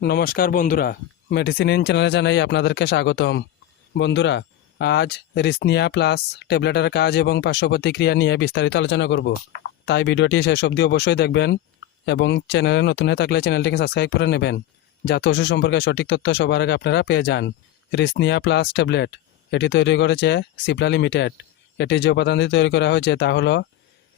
নমস্কার বন্ধুরা। Medicine in চ্যানেলে জানাই আপনাদেরকে স্বাগতম। বন্ধুরা, আজ রিসনিয়া প্লাস ট্যাবলেটের কাজ এবং পার্শ্ব প্রতিক্রিয়া নিয়ে বিস্তারিত আলোচনা করব। তাই ভিডিওটি শেষ অবধি অবশ্যই দেখবেন এবং চ্যানেলে নতুন হয়ে থাকলে চ্যানেলটিকে সাবস্ক্রাইব করে নেবেন, যাতে ওষুধ সম্পর্কে সঠিক তথ্য সবার আগে আপনারা পেয়ে যান। রিসনিয়া প্লাস ট্যাবলেট এটি তৈরি করেছে সিপ্লা লিমিটেড এটি যে উপাদান দিয়ে তৈরি করা হয়েছে তা হলো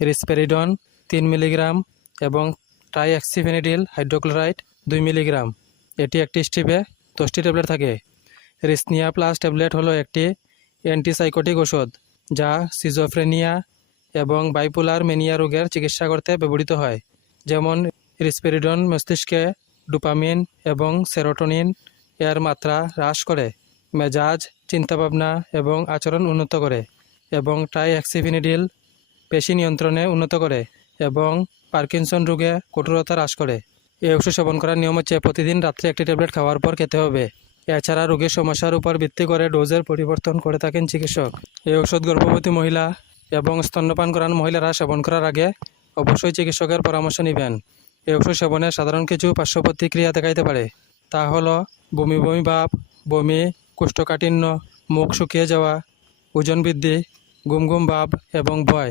রিসপেরিডন তিন মিলিগ্রাম এবং ট্রাইএক্সিফেনিডিল হাইড্রোক্লোরাইড দুই মিলিগ্রাম। এটি একটি স্ট্রিপে দশটি ট্যাবলেট থাকে। রিসনিয়া প্লাস ট্যাবলেট হলো একটি অ্যান্টিসাইকোটিক ওষুধ যা সিজোফ্রেনিয়া এবং বাইপোলার মেনিয়া রোগের চিকিৎসা করতে ব্যবহৃত হয়, যেমন রিসপেরিডন মস্তিষ্কে ডোপামিন এবং সেরোটোনিন এর মাত্রা হ্রাস করে, মেজাজ, চিন্তাভাবনা এবং আচরণ উন্নত করে এবং ট্রাইএক্সিফিনিডিল পেশি নিয়ন্ত্রণে উন্নত করে এবং পার্কিনসন রোগে কঠোরতা হ্রাস করে। এই ওষুধ সেবন করার নিয়ম হচ্ছে প্রতিদিন রাত্রে একটি ট্যাবলেট খাওয়ার পর খেতে হবে। এছাড়া রোগীর সমস্যার উপর ভিত্তি করে ডোজের পরিবর্তন করে থাকেন চিকিৎসক। এই ওষুধ গর্ভবতী মহিলা এবং স্তন্যপান করান মহিলারা সেবন করার আগে অবশ্যই চিকিৎসকের পরামর্শ নেবেন। এই ওষুধ সেবনে সাধারণ কিছু পার্শ্ব প্রতিক্রিয়া দেখাইতে পারে। তা হলো বমি বমি ভাব, বমি, কোষ্ঠকাঠিন্য, মুখ শুকিয়ে যাওয়া, ওজন বৃদ্ধি গুম গুম ভাব এবং ভয়।